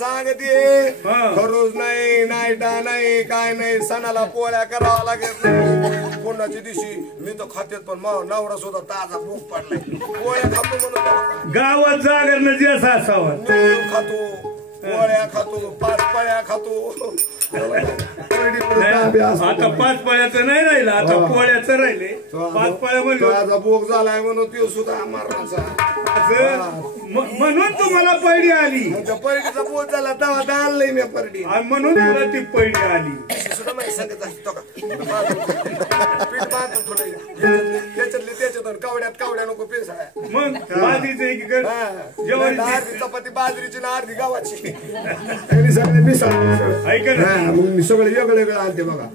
सांगते खरोज नाही नाईटा नाही काय नाही सणाला पोळ्या करावा लागत नाही कोणाच्या दिवशी मी तर खातेत पण नवरा सुद्धा ताजा भूक पडलाय पोळ्या खातो म्हणून गावात जागरण जे असावं खातो पोळ्या खातो 5 पळ्या खातो आता 5 पळ्याचं नाही राहिलं आता पोळ्याचं राहिले 5 पळ्या म्हणून भूक झालाय म्हणून तो सुद्धा मारण्याचा म्हणून तुम्हाला पैडी आली पैडीचा पोट झाला तेव्हा दानलंय मी पैडी म्हणून तुला ती पैडी आली सुद्धा माहिती सांगत पीठ बांधून थोडं त्याच्यातले त्याच्यातून कावड्या नको पेसाळ्या मग बाजरीचे अर्धी चपाती बाजरीची ना अर्धी गावाची सगळे मिसळ ऐका ना मग सगळे वेगळं आणते बघा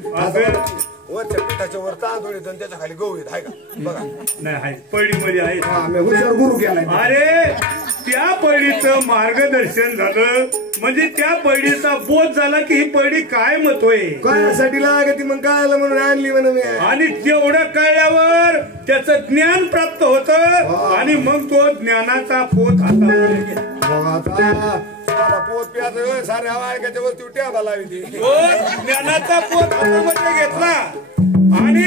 वरच्या पिठाच्या वर तांदूळ येत आणि त्याच्या खाली गहू येत आहे का बघा नाही पैडी मध्ये आहे हुशार गुरु केलाय अरे त्या पैडीचं मार्गदर्शन झालं म्हणजे त्या पैडीचा बोध झाला की ही पैडी काय महत्व आहे कळण्यासाठी लागते मग कळायला म्हणून आणली म्हणून आणि तेवढं कळल्यावर त्याचं ज्ञान प्राप्त होत आणि मग तो ज्ञानाचा पोत आता पोत प्यायचं साऱ्या वाळक्याच्या वस्तू ट्याबा लावी ज्ञानाचा पोत हातामध्ये घेतला आणि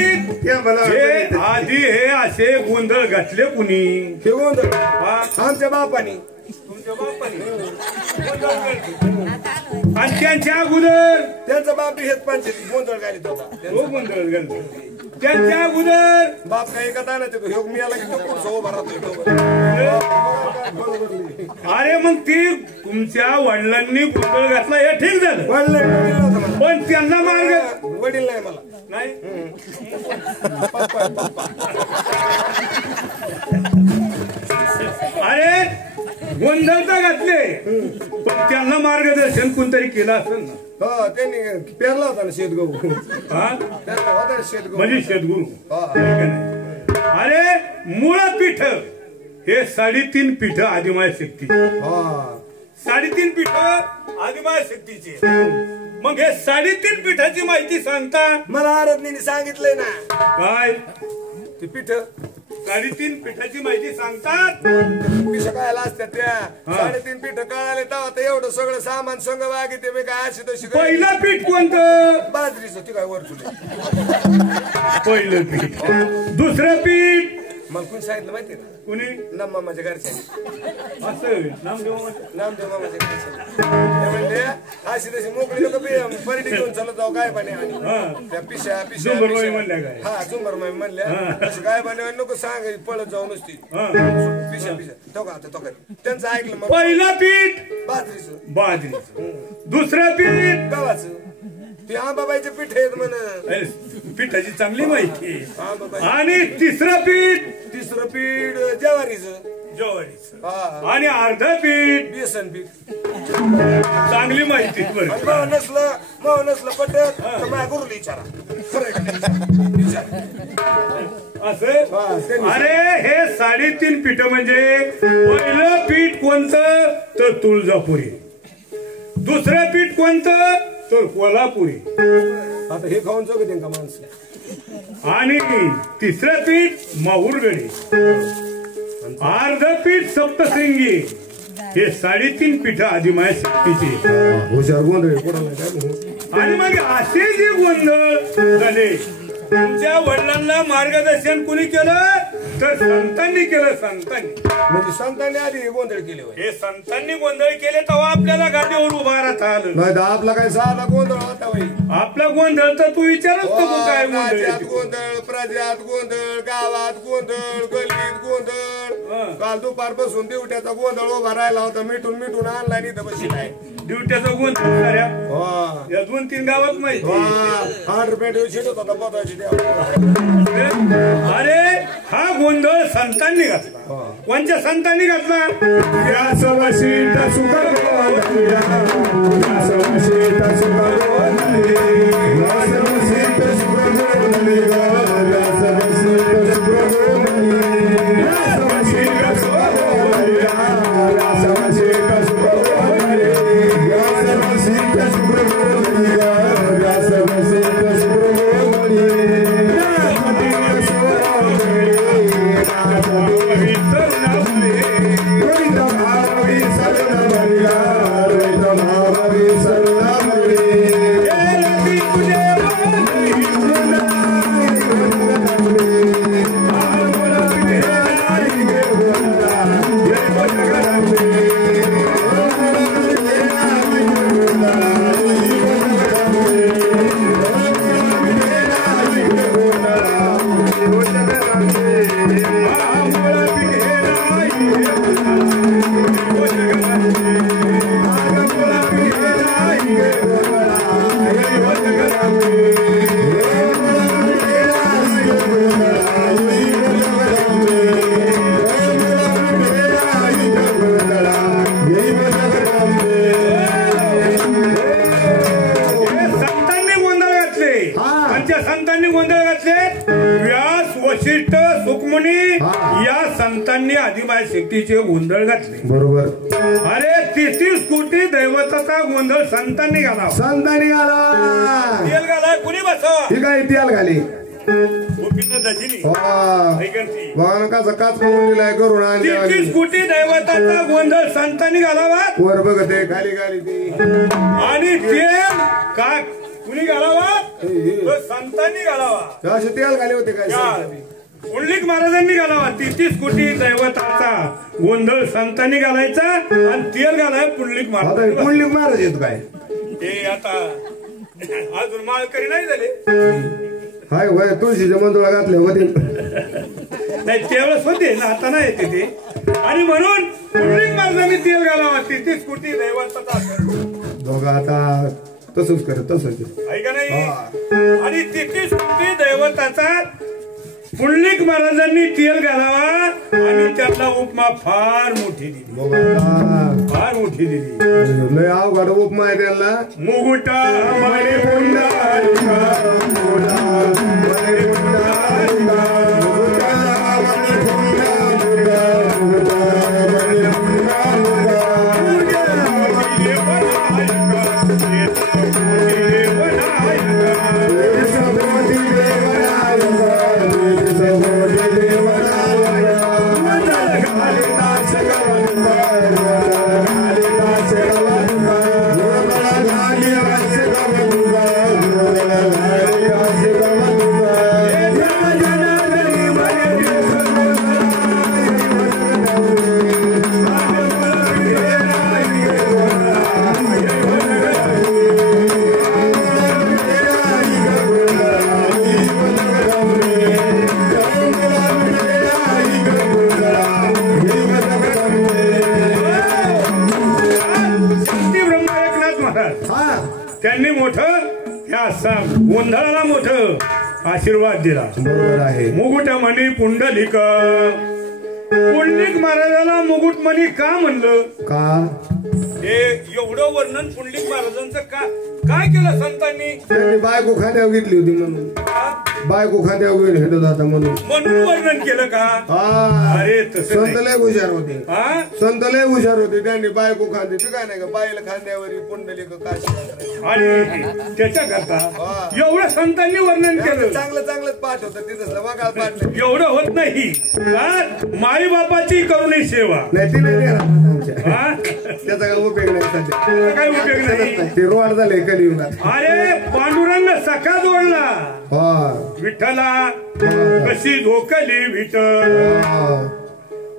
आधी हे असे गोंधळ घातले कुणी हे गोंधळ आमच्या बापानी तुमच्या बापानी आणि त्यांच्या अगोदर त्यांचा बाप हेच पंचायती गोंधळ घालीत होता गोंधळ घालतो त्यांच्या अगोदर बाप काही एका तानाचे मी आला की पुढचं उभा राहतो अरे मग ती तुमच्या वडिलांनी गोंधळ घातला हे ठीक झालं पण त्यांना मार्ग वडील नाही मला नाही अरे गोंधळ तर घातले पण त्यांना मार्गदर्शन कोणतरी केलं असेल ना त्यांनी पेरला होता ना शेतगहू म्हणजे शेतगुरु अरे मूळ पीठ हे 3.5 पीठ आदिमाय शक्ती 3.5 पीठ आदिमाय शक्तीचे मग हे 3.5 पीठाची माहिती सांगता मला आरत्नीने सांगितलंय ना काय ती पीठ 3.5 पीठाची माहिती सांगतात पीठ कळायला असतात त्या 3.5 पीठ कळाले तर एवढं सगळं सामान संग वागिते मी काय अशी तशी पहिलं पीठ कोणतं बाजरीचं ती काय वर पहिलं पीठ दुसरं पीठ मग कोणी सांगितलं माहिती ना कुणी नम्मा माझ्या घरच्यानी असं नामदेव मामाच्या घरच्यानी म्हणले अशी तशी मोकळी लोक परडी घेऊन चालत जाऊ काय पाणी त्या पिशा हा झुंबर माई म्हणल्या तशी काय पाणी नको सांग पळत जाऊ नुसती पिशा तो का त्यांचं ऐकलं मग पहिलं पीठ बाजरीचं दुसरं पीठ गव्हाचं ते आंबाबाईचे पीठ आहेत म्हण पिठाची चांगली माहिती आणि तिसरं पीठ ज्वारीचं आणि अर्ध पीठ बेसन पीठ चांगली माहिती नसलं पटत माझ्या गुरुला विचारा असं अरे हे 3.5 पीठ म्हणजे पहिलं पीठ कोणतं तर तुळजापुरी दुसरं पीठ कोणतं तर कोल्हापुरी आता हे खाऊन जगते का माणसं आणि तिसरं पीठ माहूरगडी अर्ध पीठ सप्तशृंगी हे 3.5 पीठ आदिमाय शक्तीचे हुशार गोंधळ आणि मग असे जे गोंधळ झाले तुमच्या वडिलांना मार्गदर्शन कुणी केलं तर संतांनी केलं म्हणजे संतांनी आधी गोंधळ केले हे संतांनी गोंधळ केले तेव्हा आपल्याला गादीवर उभा राहता आलं नाही आपला काय साधा गोंधळ होता आपला गोंधळ तर तू विचारच नको काय गोंधळ प्रजात गोंधळ गावात गोंधळ गल्लीत गोंधळ काल दुपारपासून दिवट्याचा गोंधळ उभा राहिला होता मिठून आणला इथं बसलाय दिवट्याचा गोंधळ या 2-3 गावात माहिती 8 रुपये शिटत होता पोताची अरे हा गोंधळ संतांनी घातला कोणत्या संतांनी घातला Hallelujah. शक्तीचे गोंधळ घातले. बरोबर. अरे 33 कोटी दैवताचा गोंधळ संतांनी घाला. संतांनी घाला. तेल घाला कुणी बसावा. ही काय तेल घाली. कसा काच करून दिलाय करून 33 कोटी दैवताचा गोंधळ संतांनी घालावा. वर बघते खाली घाली ती. आणि तेल का कुणी घालावा. संतांनी घालावा. असे तेल घाले होते काय. पुंडलिक महाराजांनी घालावा. 33 कोटी दैवताचा गोंधळ संतांनी घालायचा आणि तेल घालाय पुंडलिक महाराज. पुंडलिक महाराज येतो काय ते आता अजून माळकरी नाही झाले. हाय वय तुळशीच्या मंजुळा घातल्या होते नाही त्यावेळेस होते ना आता नाही येते ते. आणि म्हणून पुंडलिक महाराजांनी तेल घालावा. 33 कोटी दैवताचा दोघं आता तसंच करत तसंच आहे का नाही. आणि 33 कोटी दैवताचा पुंडलिक महाराजांनी तेल घालावा आणि त्यातला उपमा फार मोठी दिली. फार मोठी दिली. लय अवघड उपमा आहे त्याला. मुगुटा मने त्यांनी मोठं ह्या गोंधळाला मोठं आशीर्वाद दिला. बरोबर आहे. मुकुटमणी पुंडलिक. पुंडलिक महाराजाला मुकुटमणी का म्हणलं. का हे एवढं वर्णन पुंडलिक महाराजांचं काय केलं संतांनी. त्यांनी बायको खांद्यावर घेतली होती म्हणून. बायको खांद्यावर घेऊन हेटत होता म्हणून वर्णन केलं का. अरे संत लय हुशार होते. संत लय हुशार होते. त्यांनी बायको खांदे ती काय नाही का बाईला खांद्यावर पुंडलिक काशी. आणि त्याच्याकरता एवढं संतांनी वर्णन केलं. चांगलंच पाठ होतं तिथं बघा पाठ. एवढं होत नाही. माई बापाची करुणी सेवा नाही ती नाही. त्याचा काय उपयोग नाही. काय उपयोग नाही. ते रोड झाले कलियुगात. अरे पांडुरंग सखा जोडला. विठ्ठला कशी झोकली विठ्ठल.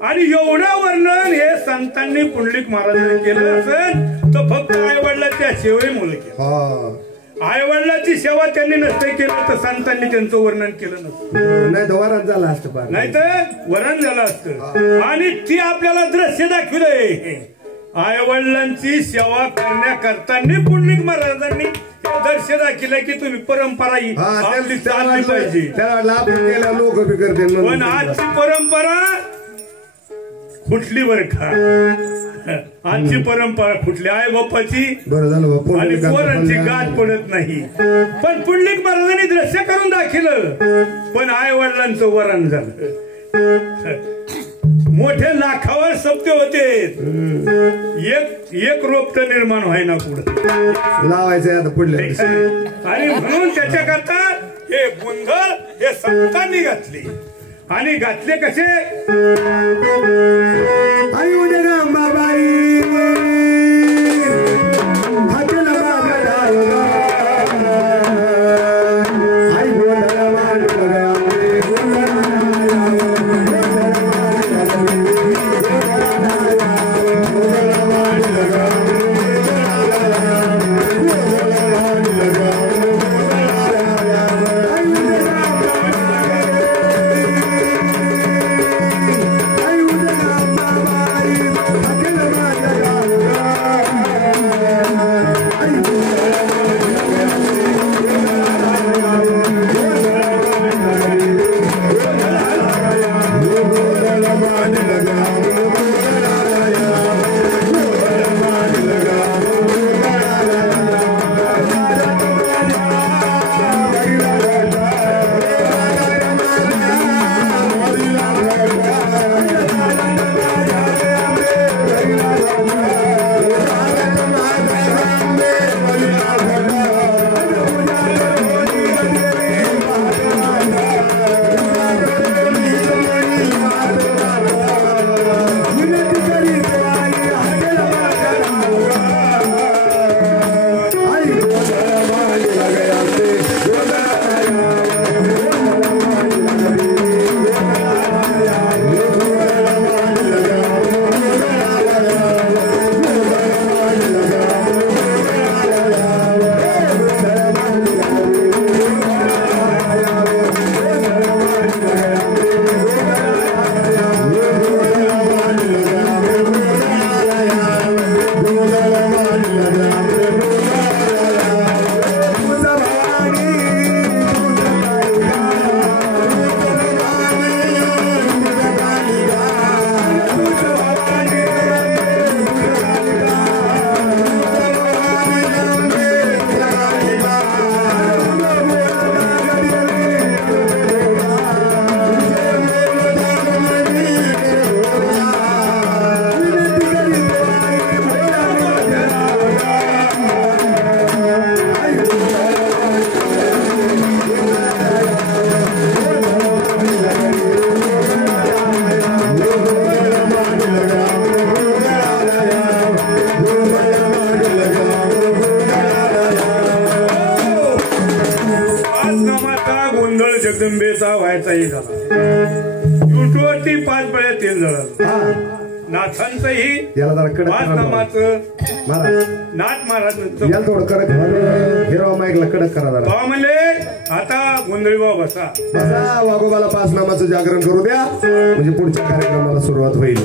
आणि एवढं वर्णन हे संतांनी पुंडलिक महाराजांनी केलं असेल तर फक्त आई वडिलाच्या सेवेमुळे केलं. आई वडिलाची सेवा त्यांनी नसते केलं तर संतांनी त्यांचं वर्णन केलं नसतं. नाही तर वरण झालं असतं. नाही तर वरण झालं असतं. आणि ती आपल्याला दृश्य दाखवलंय. आई वडिलांची सेवा करण्याकरतानी पुंडलिक महाराजांनी दृश्य दाखवलं की तुम्ही परंपरा ही आपली चालली पाहिजे. त्याला लोक बी करते. पण आजची परंपरा फुटली बर का. आजची परंपरा फुटली. आई बाप्पाची आणि पोरांची गाठ पडत नाही. पण पुंडलिक महाराजांनी दृश्य करून दाखवलं पण आई वडिलांचं वरण झालं. मोठे लाखावर सप्ते होते. एक रोपट निर्माण व्हायना पुढे लावायचं आता पुढले. आणि म्हणून त्याच्याकरता हे गोंधळ हे संतांनी घातले. आणि घातले कसे. आई उद्या रामबाबाई जगदंबेचा व्हायचाही झाला. युट्यूबवरती 5 वेळा तेल जळालं. नाथांचंही 5 नामाचं नाथ महाराजांचं थोडं कडक हिरो माईकला कडक करा जरा. बाबा म्हणले आता गोंधळी बाबा बसा वाघोबाला 5 नामाचं जागरण करू द्या म्हणजे पुढच्या कार्यक्रमाला सुरुवात होईल.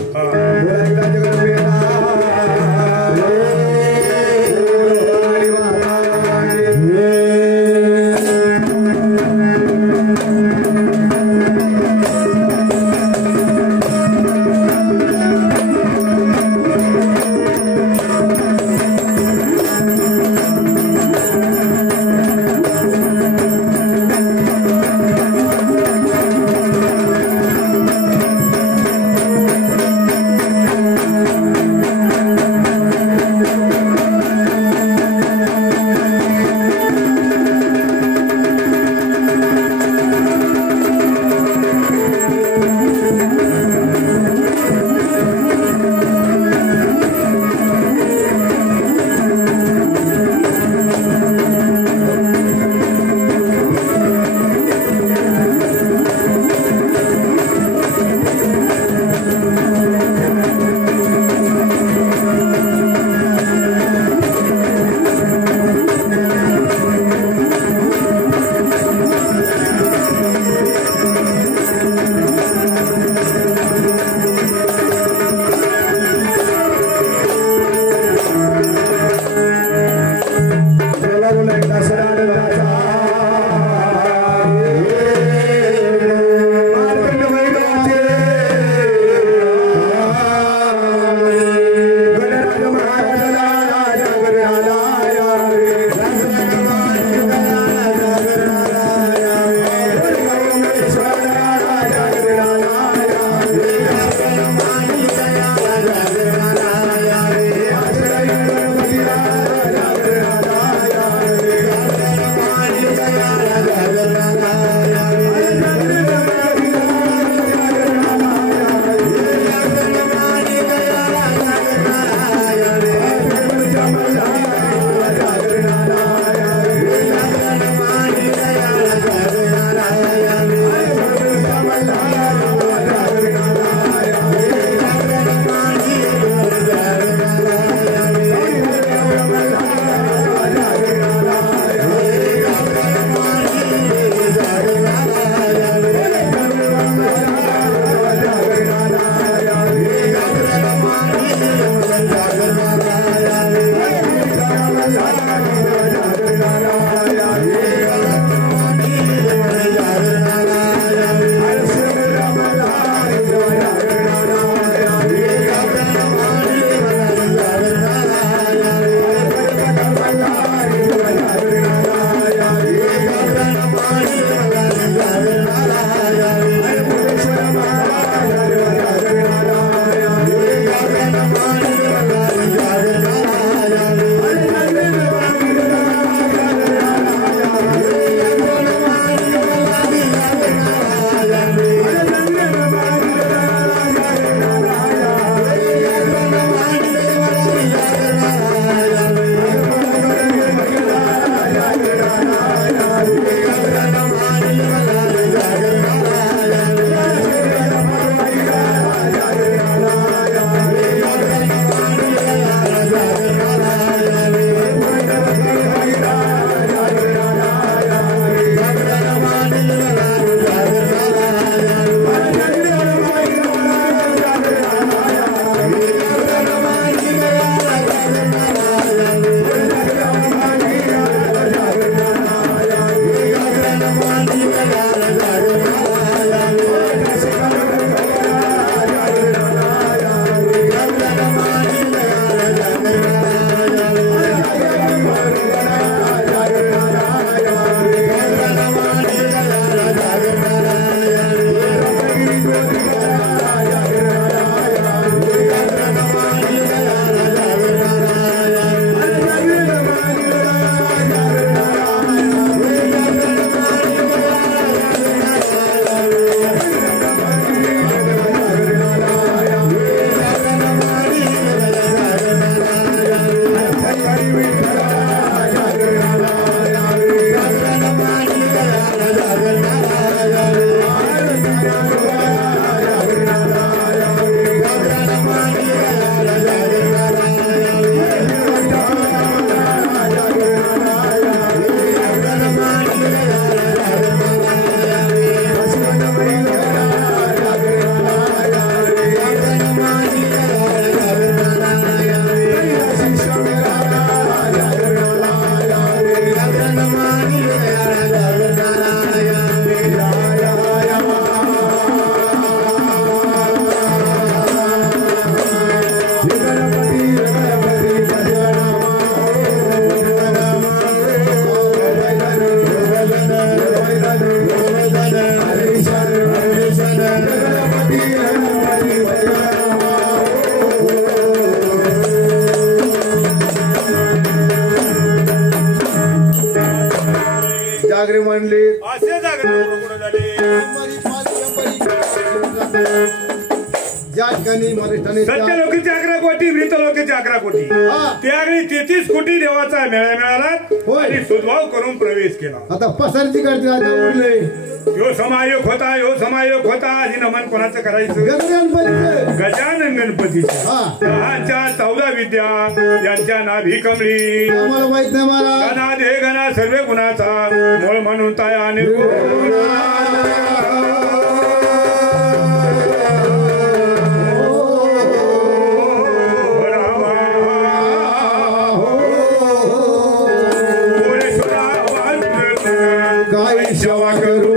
वगैरे मांडले असे जागरण कुठं झाले ज्या ठिकाणी सत्य लोकीचे 11 कोटी मृत लोकीचे 11 कोटी त्यावेळी 33 कोटी देवाचा मेळा मिळाला आणि सुद्भाव करून प्रवेश केला. आता पसरती करते आता उरले यो समायोग होता आणि नमन कोणाचं करायचं गजानन गणपतीचं 14 विद्या यांच्या नाभी कमळी आम्हाला माहित नाही मला गणा दे गणा सर्व गुणाचा मूळ म्हणून ताया आणि सेवा करू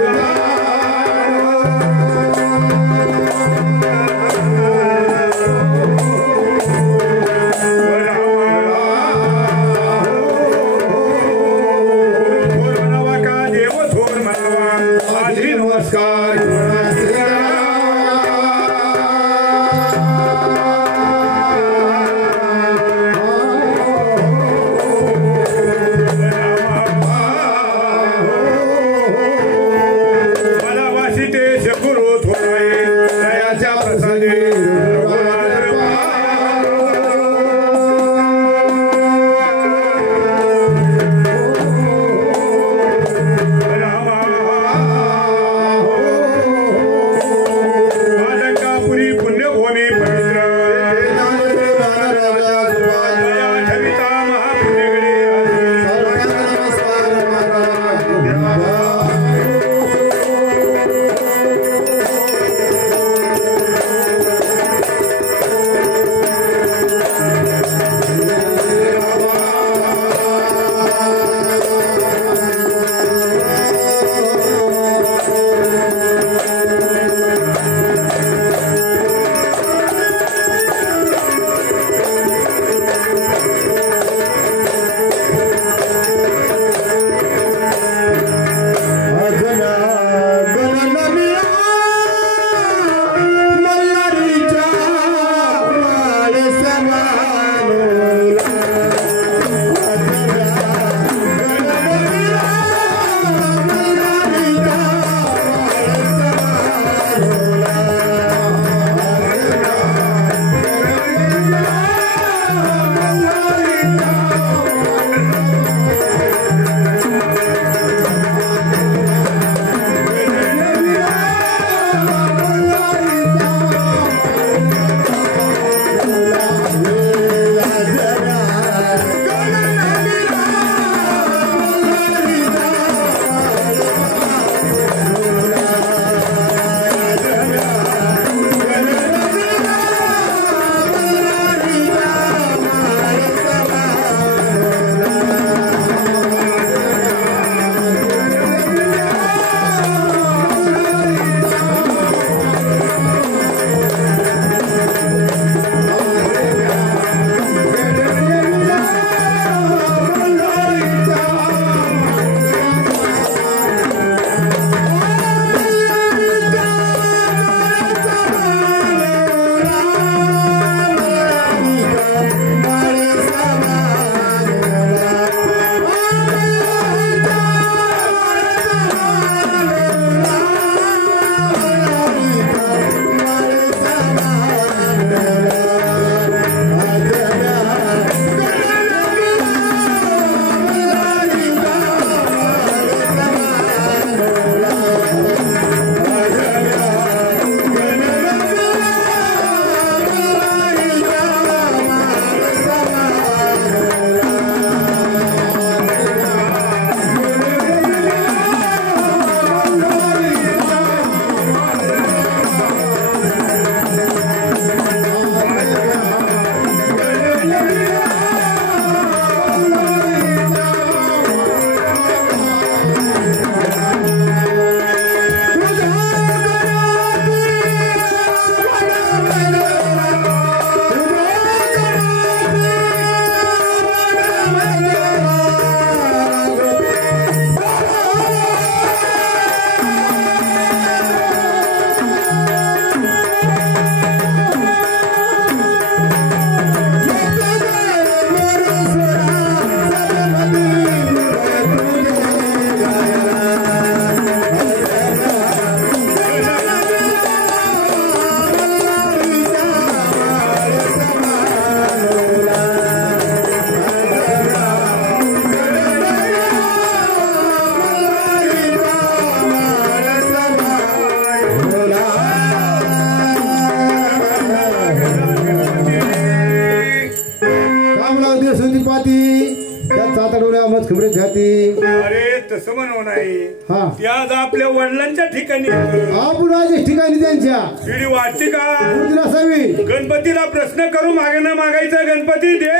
त्या चातडवल्या मत खबरे जाती. अरे तसं म्हणू नाही. हा ती आज आपल्या वडिलांच्या ठिकाणी आपण आज ठिकाणी त्यांच्या शिडी वाटते का मूर्तीला असावी. गणपतीला प्रश्न करू मागणं मागायचं गणपती दे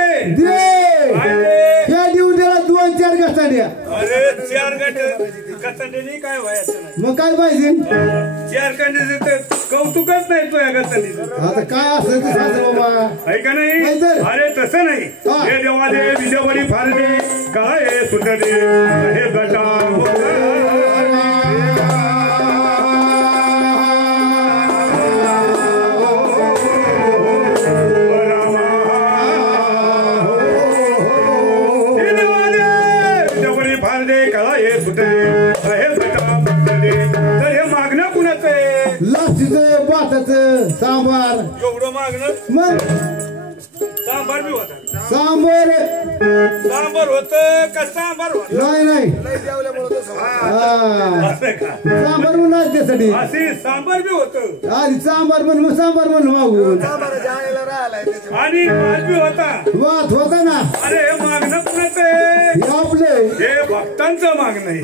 त्या देऊन त्याला 2-4 गस्ताड्या. अरे 4 गणपती काय व्हायचं नाही. मग काय पाहिजे 4 गणपती कौतुकच नाही तो या गणपतीचं. आता काय असं ते सासू बाबा आहे का नाही. अरे तसं नाही. हे देवा दे विजयवरी फार दे काय सुट दे हे गटा सांबार एवढं मागणं. मग सांबार बी होता. सांबार होत का सांबार होत नाही सांबार म्हणून त्यासाठी असे सांबार बी होत. आधी सांबार म्हण मग सांबार म्हण मागून आणि भात बी होता. वाद होता ना. अरे हे मागणं कुणाचं आहे. आपले हे भक्तांचं मागणं आहे.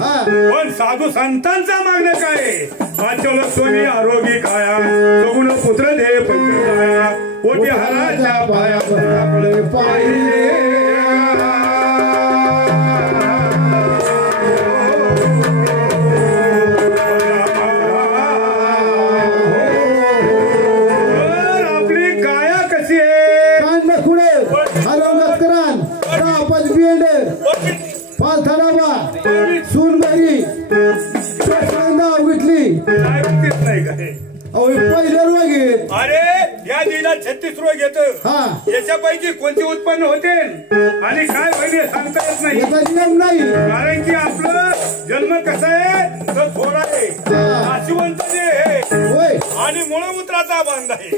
पण साधू संतांचं मागणं काय. अचल सोनी आरोगी काया सगुण पुत्र दे पंचकाया ओटी हराच्या पाया आपले पाहिले आपली काया कशी आहे. कांड खुडे हलवण्यात करान 5 बिंड 5 थडाबा सूनबाई नाव घेतली नाही काय. पहिलं रोग येत. अरे या दिला 36 रोग येत. याच्यापैकी कोणते उत्पन्न होते आणि काय होईल सांगता येत नाही. नियम नाही. कारण की आपलं जन्म कसा आहे तर थोडा आहे नाशिवंत जे आहे आणि मूळमूत्राचा बांध आहे.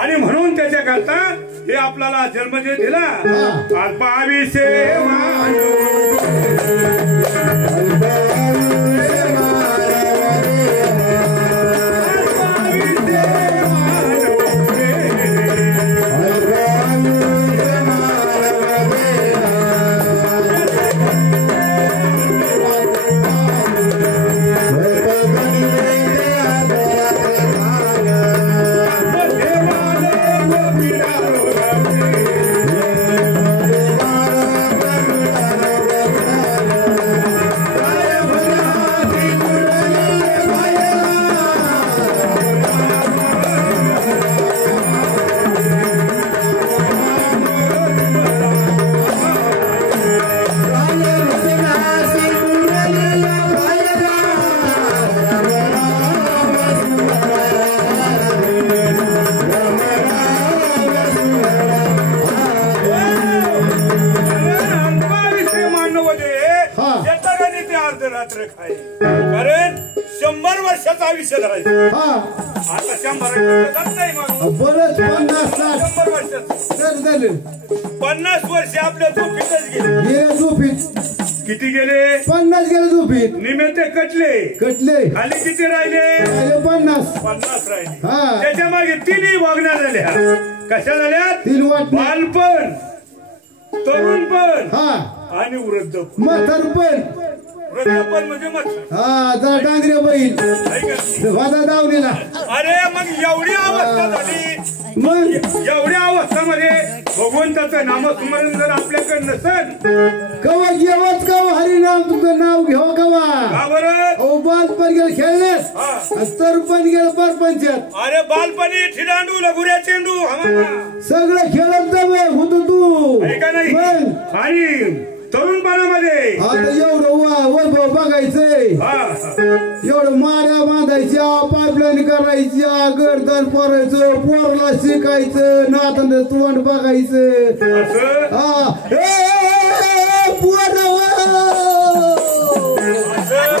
आणि म्हणून त्याच्याकरता हे आपल्याला जन्म जे दिला अल्पाविषय कारण 100 वर्षाचं आयुष्य धरायचं. आता 100 जात नाही. मग 100 वर्षाचं 50 वर्ष आपल्या झोपीतच गेले. झोपीत किती गेले. 50 गेले झोपीत. निमित्त कटले खाली किती राहिले 50 राहिले. त्याच्या मागे 3 वागण्या झाल्या. कशा झाल्या 3 वाट. बालपण तरुणपण आणि वृद्धपण. म्हातारपण. वृद्धपण म्हणजे जरा डांगरे बैल वादा दावलेला. अरे मग एवढी अवस्था झाली. मग एवढ्या अवस्थामध्ये भगवंताचं नामस्मरण जर आपल्याकडे नसेल कवा घेवच कवा हरिनाम तुझं नाव घेऊ कवा. का बरं बालपण गेलं खेळण्यास तरुपण गेलं परपंचात. अरे बालपणी ठिडांडू लगुऱ्या चेंडू सगळं खेळत होतो तू का नाही. आणि तरुणपणामध्ये आता एवढं वैभव बघायचंय. एवढं माऱ्या बांधायच्या पाईपलाईन करायच्या गर्दन पोरायचं पोरला शिकायचं नातन तोंड बघायचं.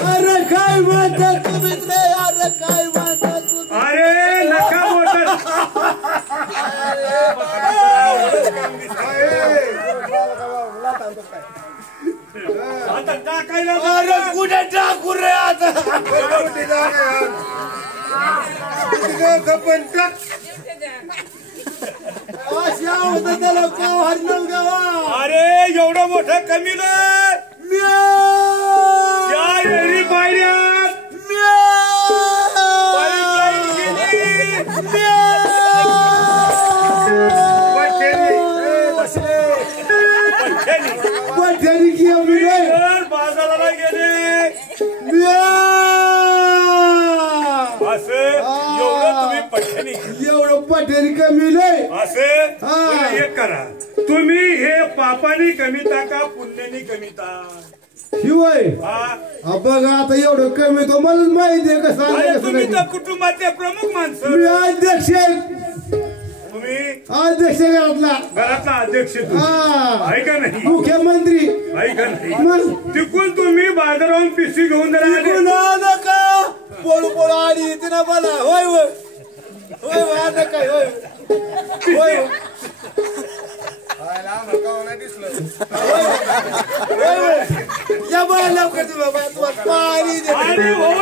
अरे काय म्हणतात तुम्ही अरे काय म्हणतात. अरे नका मोठं आता टाकायला कुठे टाकू रे आता पण अशा होतं त्याला गाव हरणार गावा. अरे एवढं मोठं कमी एरी पायऱ्यात पठ्यानी की बाजाराला गेले असं एवढं तुम्ही पठ्यानी एवढं पठ्यानी कमी नाही असं एक करा तुम्ही हे पापानी कमीता का पुण्यानी कमीता शिवाय बघा आता एवढं कमी तो मलाच माहिती आहे कसं तुम्ही तर कुटुंबाचे प्रमुख माणसं मी अध्यक्ष तुम्ही अध्यक्ष घरातला अध्यक्ष आहे का नाही मुख्यमंत्री आहे का नाही तिकून तुम्ही बाजारावरून पिशवी घेऊन जरा का पोळू पोळू आली तिला मला होय होय होय आता काय होय होय या बा लवकर तुम्हाला पाणी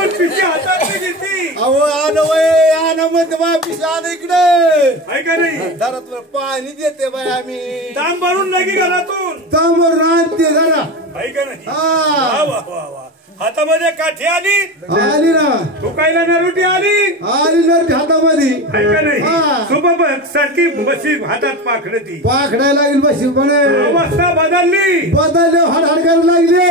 पिशवी हातात घेतली अहो आण वय आण म्हणते बा पिशवी आण इकडे आहे का नाही घरात पाणी देते बाय आम्ही तांब भरून लगी घरातून तांब भरून आणते जरा आहे का नाही हातामध्ये काठी आली आली ना तुकायला नरुटी आली नरुटी हातामध्ये आहे का नाही सोबत सारखी बशी हातात पाखडती पाखडायला लागली बशी पण अवस्था बदलली हाड करायला लागले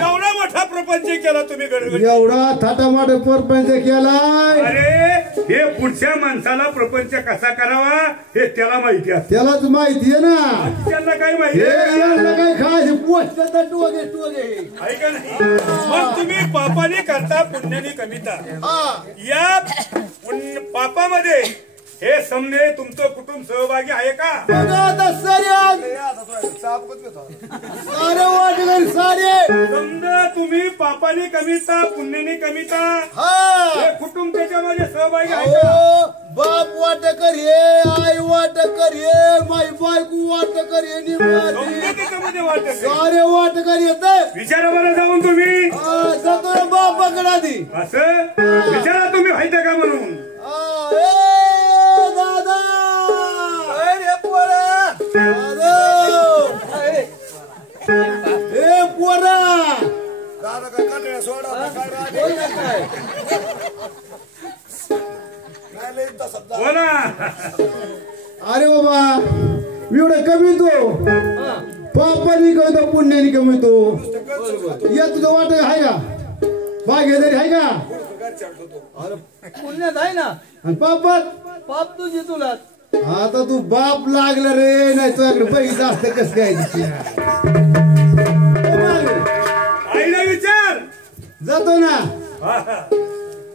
एवढा मोठा प्रपंच केला तुम्ही एवढा थाटामाट प्रपंच केलाय अरे हे पुढच्या माणसाला प्रपंच कसा करावा हे त्याला माहिती आहे त्यालाच माहिती आहे ना त्यांना काय माहिती काय खायचे पोचत टोगे टोगे आहे का नाही मग तुम्ही पापाने करता पुण्याने कमीता या पापामध्ये हे समजे तुमचं कुटुंब सहभागी आहे का समजा तुम्ही पापाने कमीता पुण्याने कमीता हे कुटुंब त्याच्यामध्ये सहभागी आहे का बाप वाट करे आई वाट करे माई बायको वाट करे त्याच्यामध्ये वाट सारे वाट येत विचारा बरं जाऊन तुम्ही जातो बापाकडे आधी असं विचारा तुम्ही माहिती का म्हणून दादा पोरा दादा काय काटण्या सोडा बोला अरे बाबा एवढं कमी तो पापानी कमी पुण्यानी कमी तो या तुझं वाट आहे का भागीदारी आहे का पुण्यात आहे ना आणि पापात पाप तुझी तुला आता तू बाप लागला रे नाही तुझ्याकडे पैसे असतं कसं काय आईला विचार जातो ना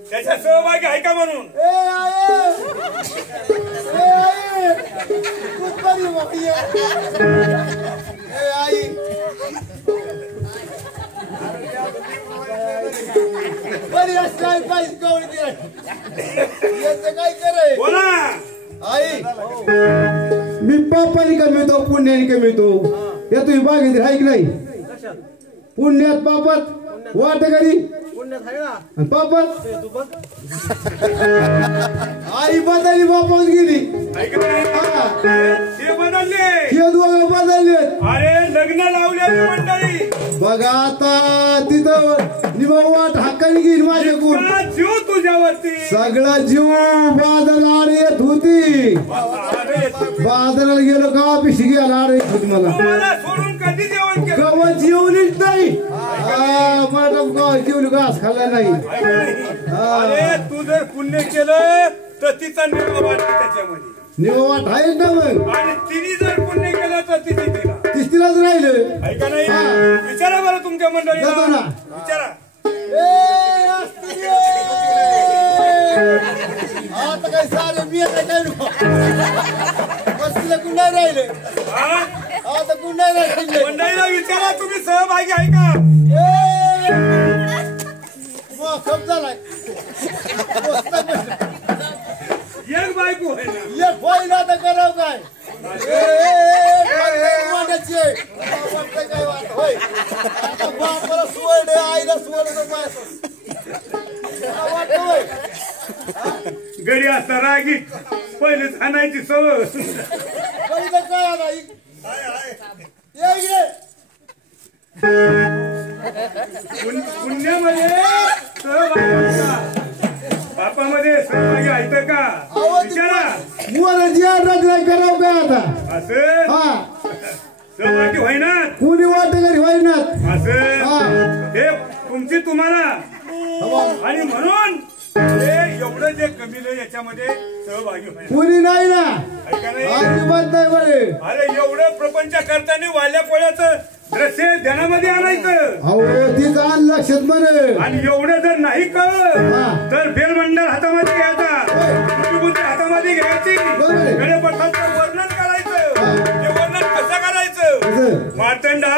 त्याच्या सहभागी आहे का म्हणून आई बरी काय पाहिजे कवडी काय कराय बोला आई मी पापाने कमीतो पुण्याने कमीतो या तुम्ही बागेत आहे की नाही पुण्यात पापात वाट करी पुण्यात आहे ना आणि पापात तू बघ आई बदलली बापात गेली ते बदलले हे दोघं बदलले अरे लग्न लावले मंडळी बघा आता तिथं निभा वाट हक्काने गेली माझ्याकडून जीव तुझ्यावरती सगळा जीव बादल येत होती बाजाराला गेलो का पिशी घ्यायला येत होती मला सोडून कधी जेवण केलं गावात जेवलीच नाही मॅडम गावात जेवली घास खाल्ला नाही अरे तू जर पुण्य केलं तर तिचा निर्णय वाटतो त्याच्यामध्ये निभा वाट आहे ना मग आणि तिने जर पुण्य केलं तर तिथे तिला तिसरीलाच राहिलं ऐका नाही विचारा बरं तुमच्या मंडळीला जातो ना. विचारा आता काय सारे मी काय बसले कुंडा राहिले आता कुंडा राहिले मंडळीला विचारा तुम्ही सहभागी आहे का खप झालाय एक बायको आहे ना एक होईल आता करावं काय बापाला सोड आईला सोड घरी असता रागीत पहिले हाणायची सवय काय आता ये ये पुण्यामध्ये बापामध्ये सहभागी आहेत का विचारा करावं काय आता असं हा सहभागी व्हायनात कोणी वाटेकरी व्हायनात असं हे तुमची तुम्हाला आणि म्हणून हे एवढं जे कमी याच्यामध्ये सहभागी व्हायला कोणी नाही ना ऐका नाही अजिबात नाही बरे अरे एवढं प्रपंच करताना वाल्या पोळ्याचं दृश्य ध्यानामध्ये आणायचं अहो तिचं लक्षात बरे आणि एवढं जर नाही कळलं तर बेलमंडळ हातामध्ये घ्यायचा हातामध्ये घ्यायची गणपठाचं वर्णन करायचं ते वर्णन कसं करायचं मार्तंडा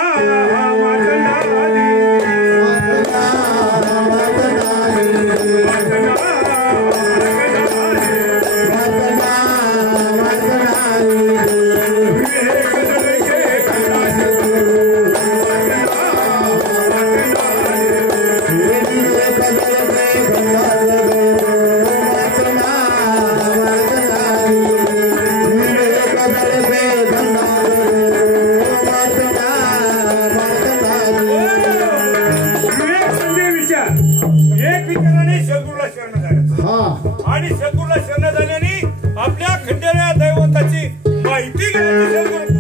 आणि शत्रूला शरण झाल्याने आपल्या खंडेऱ्या दैवताची माहिती घ्यायची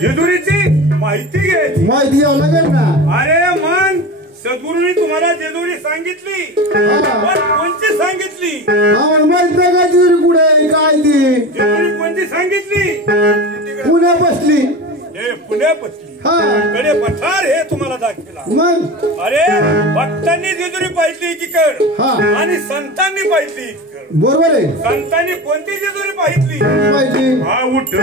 जेजुरीची माहिती घ्यायची माहिती यावं लागेल ना अरे मग सद्गुरूंनी तुम्हाला जेजुरी सांगितली पण कोणती सांगितली माहित नाही का जेजुरी कुठे काय ती जेजुरी कोणती सांगितली पुण्या बसली हे पुण्या बसली कडे पठार हे तुम्हाला दाखविला मग अरे भक्तांनी जेजुरी पाहिली एकीकड आणि संतांनी पाहिली एकीकड बरोबर आहे संतांनी कोणती जेजुरी पाहिली माहिती हा उठ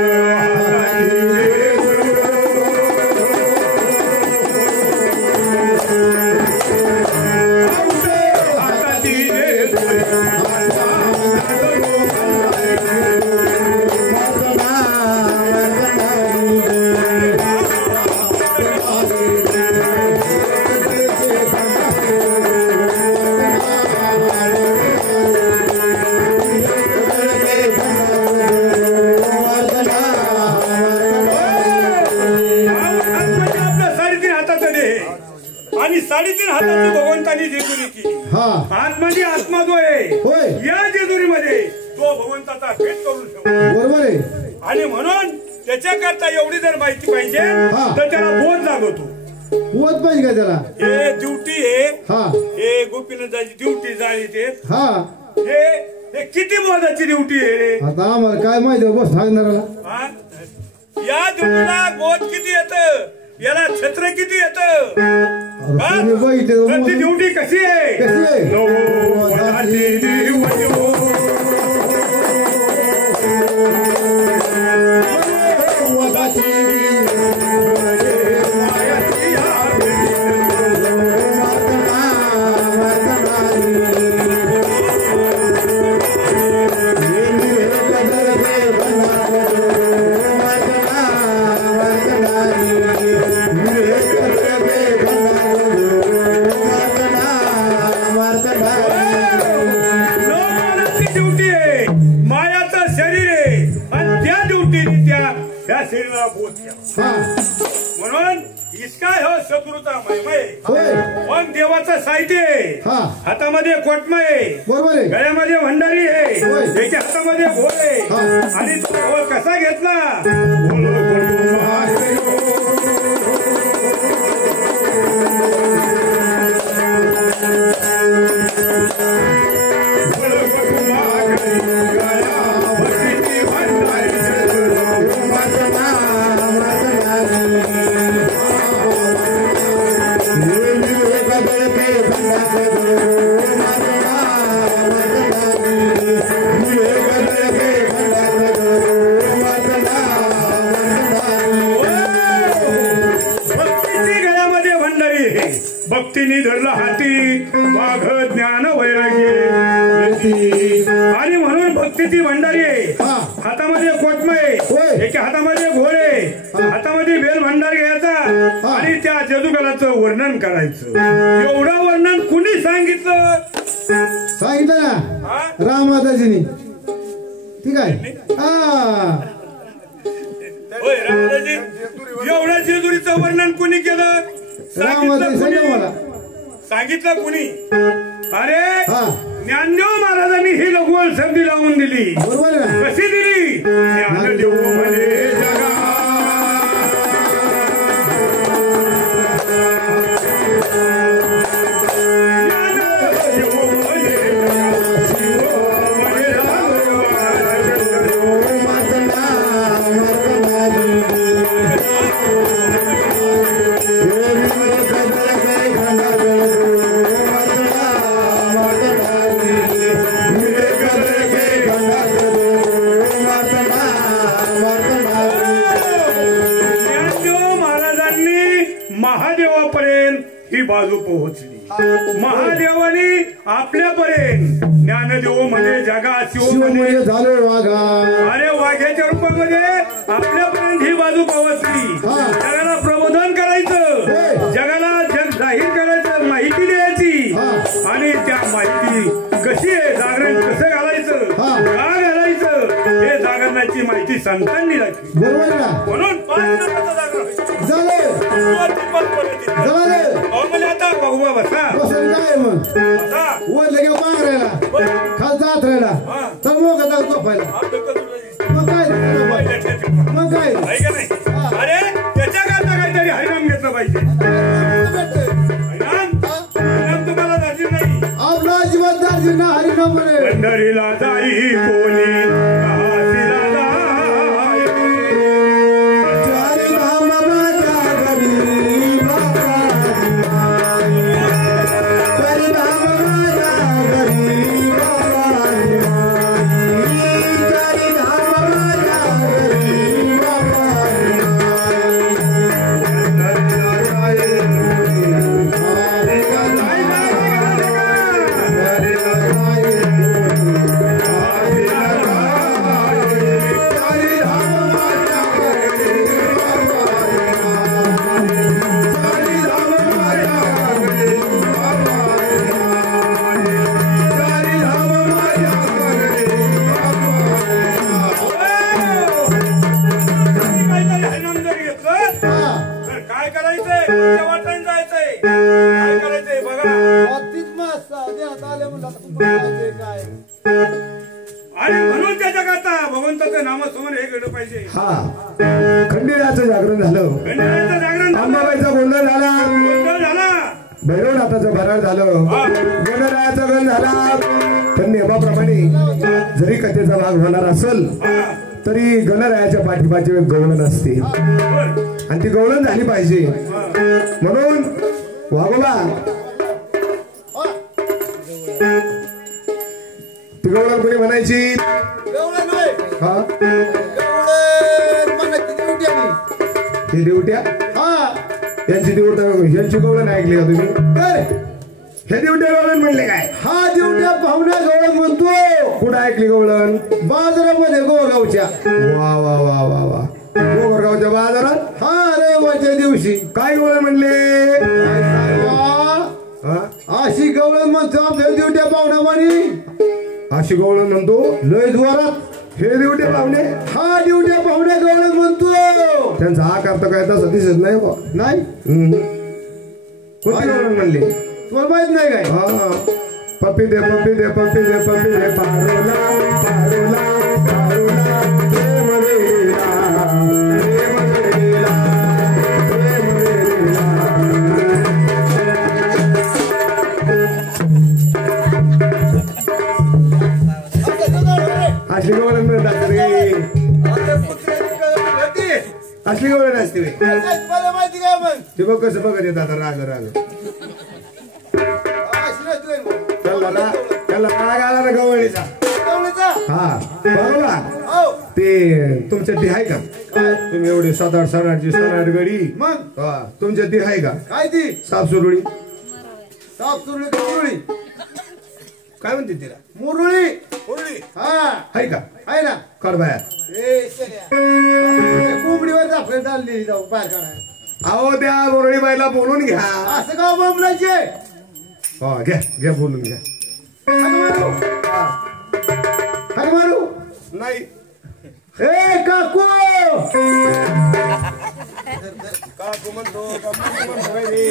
आणि 3.5 हाताची भगवंतानी जेजुरी केली आतमध्ये आत्मा जो आहे या जेजुरीमध्ये तो भगवंताचा भेट करून ठेवला बरोबर आहे आणि म्हणून त्याच्याकरता एवढी जर माहिती पाहिजे तर त्याला बोध लागतो होत पाहिजे का त्याला हे ड्युटी हे गोपीनाथाची ड्युटी झाली ते हे किती बोधाची ड्युटी आहे आता आम्हाला काय माहिती बस सांगणार या ड्युटीला बोध किती येतं याला छत्र किती येतं ड्युटी कशी आहे म्हणून इतका हो शत्रूचा महिमा पण देवाचा साहित्य हातामध्ये कोटमय गळ्यामध्ये भंडारी आहे त्याच्या हातामध्ये घोळ आहे आणि तो घोळ कसा घेतला भक्तीने धरला हाती वाघ ज्ञान वैराग्य आणि म्हणून भक्तीची भंडारी हातामध्ये कोटमय एका हातामध्ये घोडे हातामध्ये बेल भंडार घ्यायचा आणि त्या जादूगराचं वर्णन करायचं एवढं वर्णन कुणी सांगितलं ना रामदाजीनी ठीक आहे हा होय रामदाजी एवढ्या जेजुरीचं वर्णन कुणी केलं सांगितलं कुणी अरे ज्ञानदेव महाराजांनी ही लघुवळ संधी लावून दिली कशी दिली ज्ञानदेव म्हणे जगा बाजू पोहोचली महादेवानी आपल्यापर्यंत ज्ञानदेव म्हणे जगा शिव म्हणे झालो वाघा अरे वाघ्याच्या रूपामध्ये आपल्यापर्यंत ही बाजू पोहोचली जगाला प्रबोधन करायचं जगाला जग जाहीर करायचं माहिती द्यायची आणि त्या माहिती कशी आहे जागरण कसं घालायचं का घालायचं हे जागरणाची माहिती संतांनी लागली बरोबर ना म्हणून 5 दिवसाचं जागरण झालं आता बघूया बसा काय मग वर लगे राहिला खाल जात राहिला तर मग आता झोपायला मग काय अरे त्याच्या करता काहीतरी हरिनाम घेतलं पाहिजे हरिनाम तुम्हाला दाजी नाही आपला अजिबात दाजी ना हरिनाम म्हणे पंढरीला जाई कोणी म्हणून त्याच्या करता भगवंताचं नामस्मरण हे घडलं पाहिजे खंडेराचं जागरण झालं खंडेराचं जागरण अंबाबाईचा गोंधळ झाला भैरवनाथाचं भराळ झालं गणरायाचा गण झाला पण नियमाप्रमाणे जरी कथेचा भाग होणार असेल तरी गणरायाच्या पाठीपाठी गवळण असते आणि ती गवळण झाली पाहिजे म्हणून वाघोबा ती गवळण कोणी म्हणायची ती दिवट्या यांची गवळण ऐकली का तुम्ही हे दिवट्या गवळण म्हणले काय हा दिवट्या पाहुण्या गवळण म्हणतो कुठं ऐकली गवळण बाजारामध्ये गोगावच्या वा वा वा वा वा गोगरगावच्या बाजारात हा रविवारच्या दिवशी काय गवळण म्हणले अशी गवळण म्हणतो आमच्या दिवट्या पाहुण्या म्हणी अशी गवळण म्हणतो लय द्वारात हे दिवट्या पाहुणे हा दिवट्या पाहुण्या गवळण म्हणतो त्यांचा हा करता काय तसं दिसत नाही बा नाही कोणती गवळण म्हणली तुम्हाला माहित नाही काय हा पप्पी दे पप्पी दे पप्पी दे पप्पी दे पारोला पारोला पारोला प्रेम वेला प्रेम वेला प्रेम वेला असली गवळण म्हणतात रे असली गवळण असते माहिती काय मग ते बघ कसं बघत येत आता राग राग त्याला राग आला ना गवळीचा हा बरोबर ते तुमच्या ती आहे का तुम्ही एवढे 7-8 सणाची सणाट गडी मग तुमच्या ती आहे का काय ती साप सुरळी मुरळी काय म्हणते तिला मुरळी मुरळी हा आहे का आहे ना कर बाया कोंबडीवर दाखले चालली जाऊ बाहेर काढाय अहो त्या मुरळी बाईला बोलून घ्या असं का बोंबलायचे घ्या घ्या बोलून घ्या हाक मारू नाही ए काकू काकू म्हणतो का मम्मी म्हणतो बाई रे.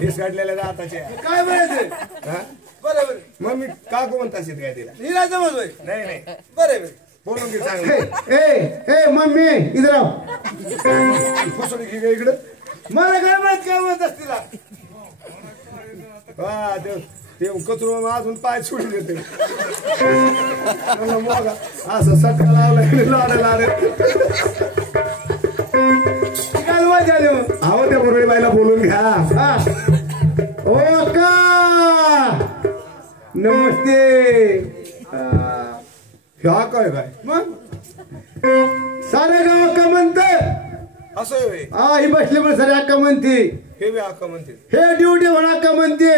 हेच काढलेल्या दाताचे काय म्हणायचं हा बरोबर मम्मी काकू म्हणत असेल काय तिला हिला जमतोय नाही नाही बरोबर बोलून घे चांगलं. ए मम्मी इधर आओ. फसवणी घे इकडं. मला काय म्हणत असतील हा ते कचरू अजून पाय सोडून देते असं सटका लावला लाड काय मजा आली मग. आहो त्या मुरळी बाईला बोलून घ्या. हा. ओ का नमस्ते. ह्या काय काय मग सारे गाव का म्हणते. असं आहे होय. हा ही बसले पण सारे अक्का म्हणते. हे बी अक्का म्हणते हे ड्युटी म्हणा अक्का म्हणते.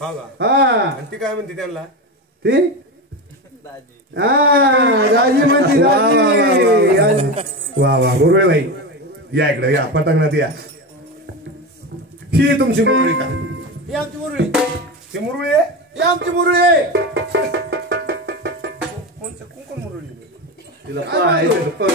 हा का हा आणि ती काय म्हणते त्यांना ती हा राजी म्हणते राजी. वा वा मुरळी बाई या इकडे या पटांगणात या. ही तुमची मुरळी का? ही आमची मुरळी ती मुरळी आहे. ही आमची मुरळी आहे. कोण मुरळी तिला पाहायचं पण.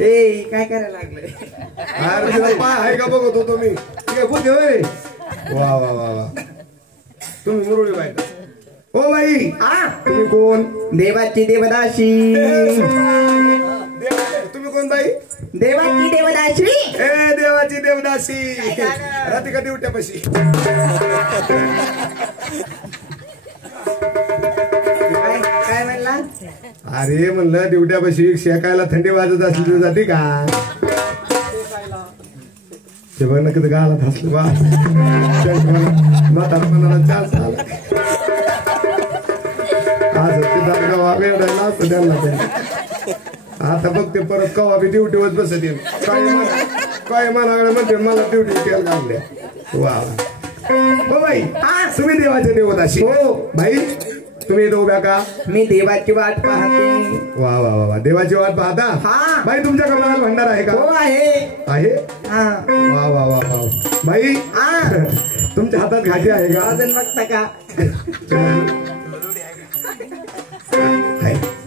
ए काय करायला लागले. अरे तिला पाय आहे का बघत होतो मी. ठीक आहे बोलते होय. वा वा वा वा तुम्ही मुरळी बाई का? ओ बाई आ तुम्ही कोण? देवाची देवदासी. तुम्ही कोण बाई? देवाची देवदासी. ए देवाची देवदासी राधिका देवट्यापाशी. काय म्हणला. अरे म्हणलं ड्युट्यापाशी शेकायला थंडी वाजत असली तर जाते का? ते बघ ना किती गालात हसलं बा. म्हातारपणाला चान्स आला. आज ते दाबगाव वेळायला असतं त्यांना. आता बघ ते परत कवा बी ड्युटीवर बसत येईल. काय म्हणाकडे म्हणते मला ड्युटी केला काढल्या. वा हो बाई तुम्ही देवाच्या देवदाशी. हो भाई तुम्ही इथं उभ्या का? मी देवाची वाट पाहते. वा वा वा वा देवाची वाट पाहता. हा. बाई तुमच्या कमळाला भंडार आहे का? हो आहे. आहे हा वा वा वा वा बाई हा तुमच्या हातात घाटी आहे का? अजून बघता का.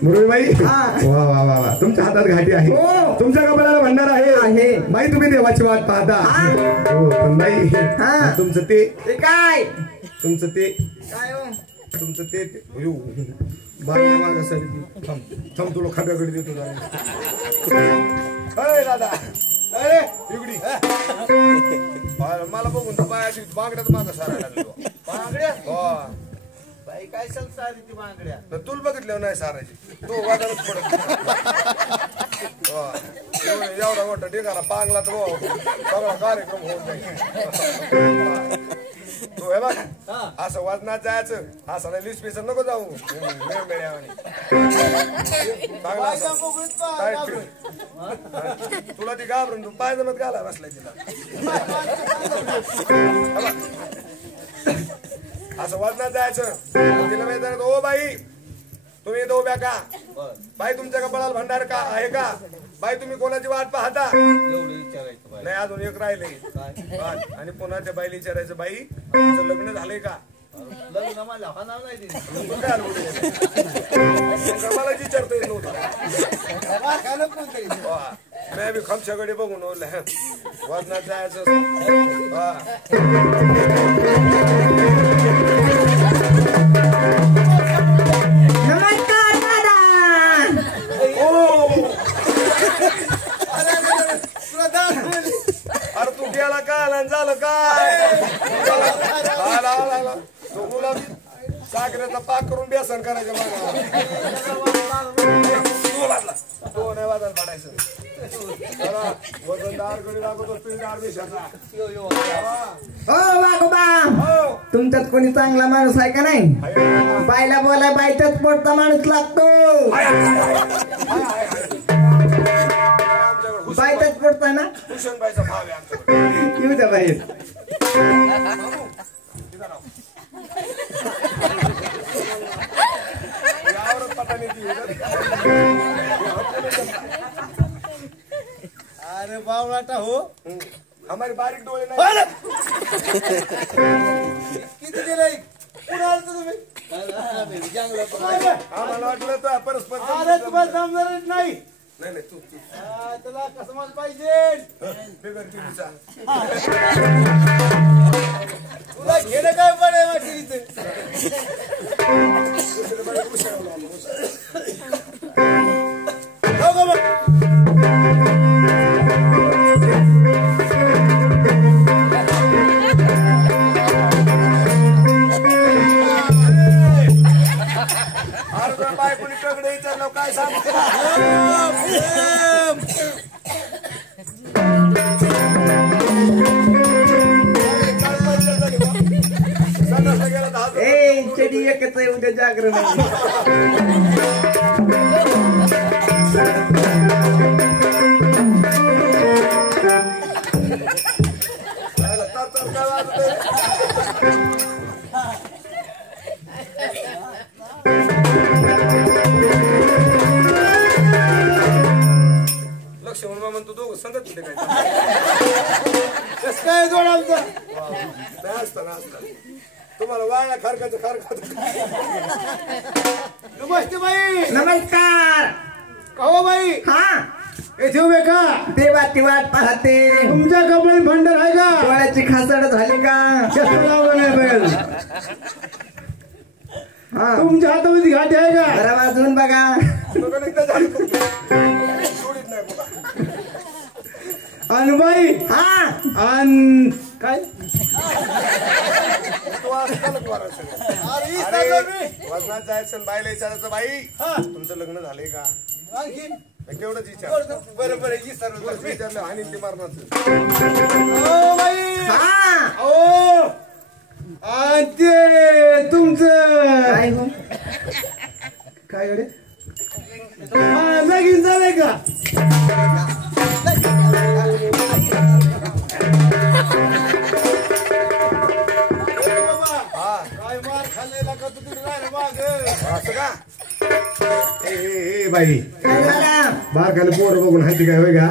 मुरळी बाई हा. वा वा वा वा तुमच्या हातात घाटी आहे. हो. तुमच्या कमळाला भंडार आहे. आहे. बाई तुम्ही देवाची वाट पाहता. हा. हो पण बाई हा. तुमचं ते ते काय तुमचं ते काय हो. तुमचं ते बांधण्या मागासाठी थांब तुला खाट्याकडे देतो जरा. अरे दादा अरे इगडी मला बघून तर पायाची बांगड्यात मागं सारायला लागलो. बांगड्या हो बाई काय सारी ती बांगड्या. तर तुला बघितलं नाही सारायची तो वाजारच पडत. हो. एवढा मोठा ढिगारा पांगला तर हो, सगळा कार्यक्रम होऊन जाईल. तो हे बघ असं वाजनात जायचं असं नाही लिस्पीचं नको जाऊ. चांगला असं. काय तुला ती घाबरून तू पाय जमत घाला बसलाय तिला. असं वाजनात जायचं तिला माहिती. ओ बाई तुम्ही इथं उभ्या का? बाई तुमच्या कपाळाला भंडार का आहे का? बाई तुम्ही कोणाची वाट पाहता? एवढं विचारायचं नाही अजून एक राहिले. आणि पुन्हा त्या बाईला विचारायचं बाई तुमचं लग्न झालंय का? लग्न मला हा नाव नाही दिलं. मला विचारता येत नव्हतं. खाणं कोणतरी मी बी खमच्याकडे बघून ओरलं वाजनात जायचं. नमस्कार दादा. अरे तू गेला काय आणि झालं काय? आला तो गुलाब साखरेचा पाक करून बेसन करायचं मला. तो नाही वाजन पाडायचं. वजनदार कडे दाखवतो पिंडार देशाचा. ओ वाघोबा तुमच्यात कोणी चांगला माणूस आहे का नाही. बायला बोलाय बायचाच पोटचा माणूस लागतो. बायचाच पोटचा ना. कुशनबाईचा भाव आहे आमच्याकडे. येऊ द्या बाहेर. यावरच पटाने ती. अरे बावळाटा हो. हमारे बारीक डोळे नाही. किती दिले कुठं आलं तुम्ही. आम्हाला वाटलं तर परस्पर अरे तुम्हाला जमणारच नाही. नाही नाही तू त्याला कसं माणूस पाहिजे. बिगर टीव्हीचा तुला घेणं काय पडे वाटते इथे. हो का मग? बायकोनी टगडे विचारलं काय सांगतो चडी एकच आहे उद्या जागरण लक्ष म्हणून म्हणतो दोघं संगत कुठे काय कसं काय जोड आमचं. नाही असताना तुम्हाला वाळा खारकाचं खारका नमस्ते बाई. नमस्कार. कहो बाई. हा येथे उभे का. देवाची वाट पाहते. तुमच्या कपडे भंडार आहे का. डोळ्याची खासड झाली का. कसं लावलं नाही बैल. हा तुमच्या हातामध्ये घाटी आहे का. जरा वाजवून बघा. अन बाई. हा अन काय वजनात जायचं बाईला विचारायचं बाई तुमचं लग्न झालंय का. आणखीन तेवढंच विचार बरोबर विचारलं आणि ते मारणाचं हा ओ आणि ते तुमचं काय हो काय गडे. हा लगीन झालंय का. काय मार खाल्लेला का तू तिकडे राहिला माग. असं का ए बाई काय झालं. बारकाले पोर बघून हाती काय होय का.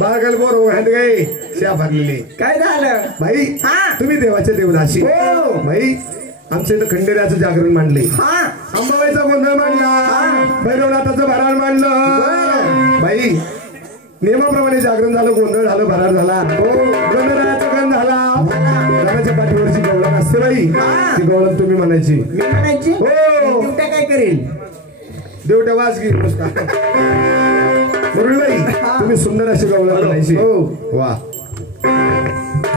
बारकाले पोर बघून हाती काय शा भरलेली. काय झालं. बाई हा तुम्ही देवाचे देवदासी. हो. बाई आमच्या इथं खंडेराचं जागरण मांडले. हा अंबाबाईचा गोंधळ मांडला. भैरवनाथाचं भराळ मांडलं. बाई नियमाप्रमाणे जागरण झालं गोंधळ झालं भराळ झाला. गणरायाचा गण झाला. गणाच्या पाठीवरची गवळण असते बाई ती गवळण तुम्ही म्हणायची. मी म्हणायची. हो दिवट्या काय करेल. देवट्या वास घेईल नुसता. मुरळीबाई तुम्ही सुंदर अशी गवळण म्हणायची. हो वा